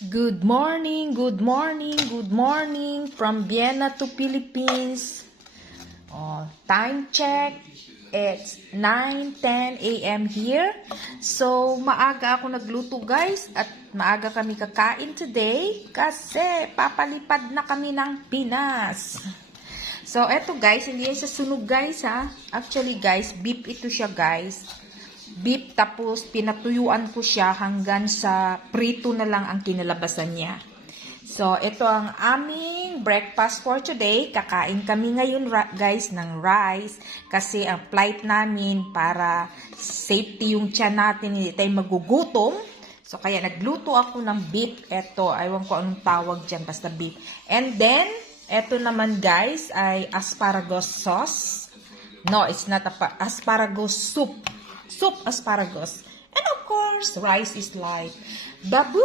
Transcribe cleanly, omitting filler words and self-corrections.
Good morning, good morning, good morning from Vienna to Philippines. Time check, it's 9:10 a.m. here. So, maaga ako nagluto guys at maaga kami kakain today kasi papalipad na kami ng Pinas. So, eto guys, hindi yan sa sunog guys ha. Actually guys, beef ito siya guys. Beef tapos pinatuyuan ko siya hanggang sa prito na lang ang kinalabasan niya. So, ito ang aming breakfast for today. Kakain kami ngayon guys ng rice kasi ang flight namin para safety yung tiyan natin, hindi tayo magugutom. So, kaya nagluto ako ng beef. Ito, aywan ko anong tawag dyan, basta beef. And then, ito naman guys ay asparagus sauce. No, it's not asparagus soup. Soup asparagus. And of course, rice is like babu.